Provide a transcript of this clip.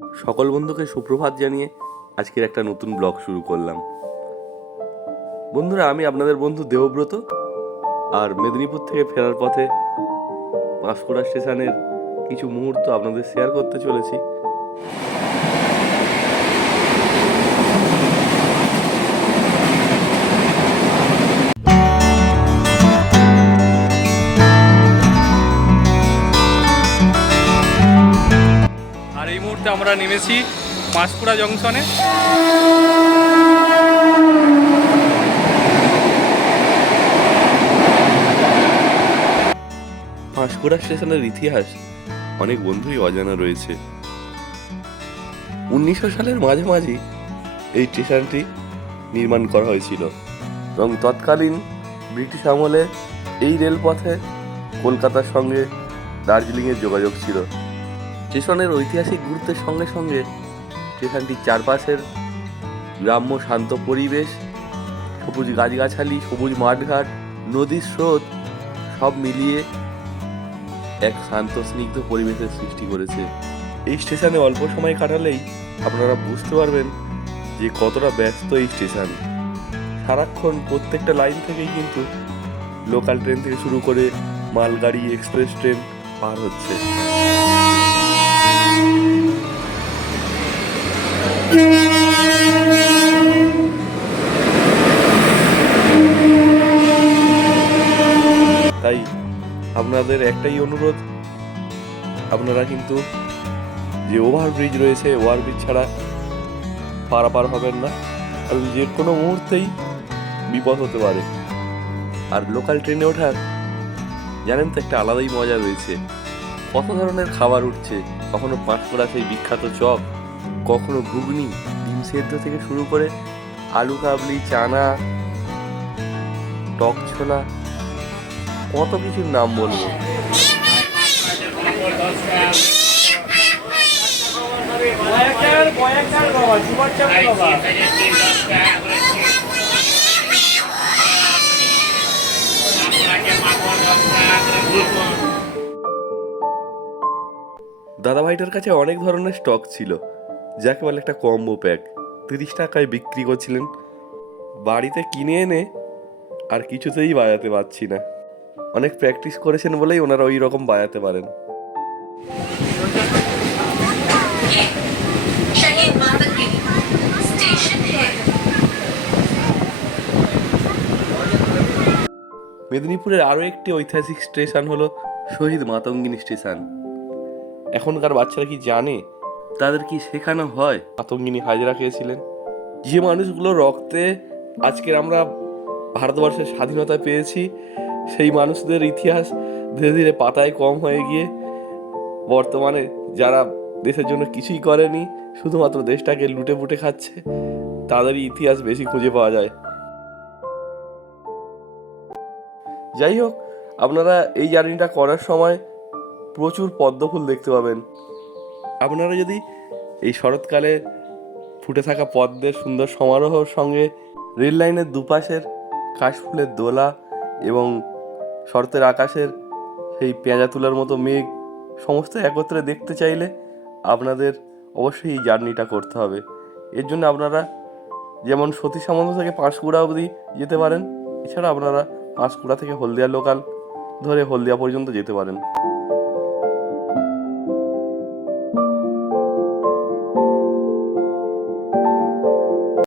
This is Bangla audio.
সকল বন্ধুকে সুপ্রভাত জানিয়ে আজকের একটা নতুন ব্লগ শুরু করলাম। বন্ধুরা, আমি আপনাদের বন্ধু দেবব্রত আর মেদিনীপুর থেকে ফেরার পথে পাঁশকুড়া স্টেশনের কিছু মুহূর্ত আপনাদের শেয়ার করতে চলেছি। আমরা নেমেছি পাঁশকুড়া জংশনে। পাঁশকুড়া স্টেশনের ইতিহাস অনেক বন্ধুই অজানা রয়েছে। উনিশশো সালের মাঝামাঝি এই স্টেশনটি নির্মাণ করা হয়েছিল এবং তৎকালীন ব্রিটিশ আমলে এই রেলপথে কলকাতার সঙ্গে দার্জিলিংয়ের যোগাযোগ ছিল। স্টেশনের ঐতিহাসিক গুরুত্বের সঙ্গে সঙ্গে স্টেশনটির চারপাশের গ্রাম্য শান্ত পরিবেশ, সবুজ গাছগাছালি, সবুজ মাঠঘাট, নদীর স্রোত, সব মিলিয়ে এক শান্ত, স্নিগ্ধ পরিবেশের সৃষ্টি করেছে। এই স্টেশনে অল্প সময় কাটালেই আপনারা বুঝতে পারবেন যে কতটা ব্যস্ত এই স্টেশন। সারাক্ষণ প্রত্যেকটা লাইন থেকেই কিন্তু লোকাল ট্রেন থেকে শুরু করে মালগাড়ি, এক্সপ্রেস ট্রেন পার হচ্ছে। তাই আপনাদের একটাই অনুরোধ, আপনারা কিন্তু যে ওভারব্রিজ রয়েছে ওভারব্রিজ ছাড়া পারাপার হবেন না। কারণ যে কোনো মুহূর্তেই বিপদ হতে পারে। আর লোকাল ট্রেনে ওঠার, জানেন তো, একটা আলাদাই মজা রয়েছে। কত ধরনের খাবার উঠছে, কখনো পাঁচকোড়া সেই বিখ্যাত চপ কখনো ঘুগনি, ডিম সেদ্ধ থেকে শুরু করে আলু কাবলি, চানা, টক ছোলা, কত কিছুর নাম বলব। দাদাভাইটার কাছে অনেক ধরনের স্টক ছিল। যাকে বলে একটা কম্বো প্যাক তিরিশ টাকায় বিক্রি করছিলেন। বাড়িতে কিনে এনে আর কিছুতেই বাজাতে পারছি না। অনেক প্র্যাকটিস করেছেন বলেই ওনারা ওই রকম বাজাতে পারেন। মেদিনীপুরের আরও একটি ঐতিহাসিক স্টেশন হলো শহীদ মাতঙ্গিনী স্টেশন। এখনকার বাচ্চারা কি জানে তাদের কি শেখানো হয়? আতঙ্গিনী হাজরা খেয়েছিলেন। যে মানুষগুলো রক্তে আজকের আমরা ভারতবর্ষের স্বাধীনতা পেয়েছি, সেই মানুষদের ইতিহাস ধীরে ধীরে পাতায় কম হয়ে গিয়ে বর্তমানে যারা দেশের জন্য কিছুই করেনি, শুধুমাত্র দেশটাকে লুটে পুটে খাচ্ছে, তাদেরই ইতিহাস বেশি খুঁজে পাওয়া যায়। যাই হোক, আপনারা এই জার্নিটা করার সময় প্রচুর পদ্মফুল দেখতে পাবেন। আপনারা যদি এই শরৎকালে ফুটে থাকা পদ্মের সুন্দর সমারোহর সঙ্গে রেল লাইনের দুপাশের কাশফুলের দোলা এবং শরতের আকাশের সেই পেঁজা তুলার মতো মেঘ সমস্ত একত্রে দেখতে চাইলে আপনাদের অবশ্যই এই জার্নিটা করতে হবে। এর জন্য আপনারা যেমন সতী সামন্ত থেকে পাঁশকুড়া অবধি যেতে পারেন, এছাড়া আপনারা পাঁশকুড়া থেকে হলদিয়া লোকাল ধরে হলদিয়া পর্যন্ত যেতে পারেন।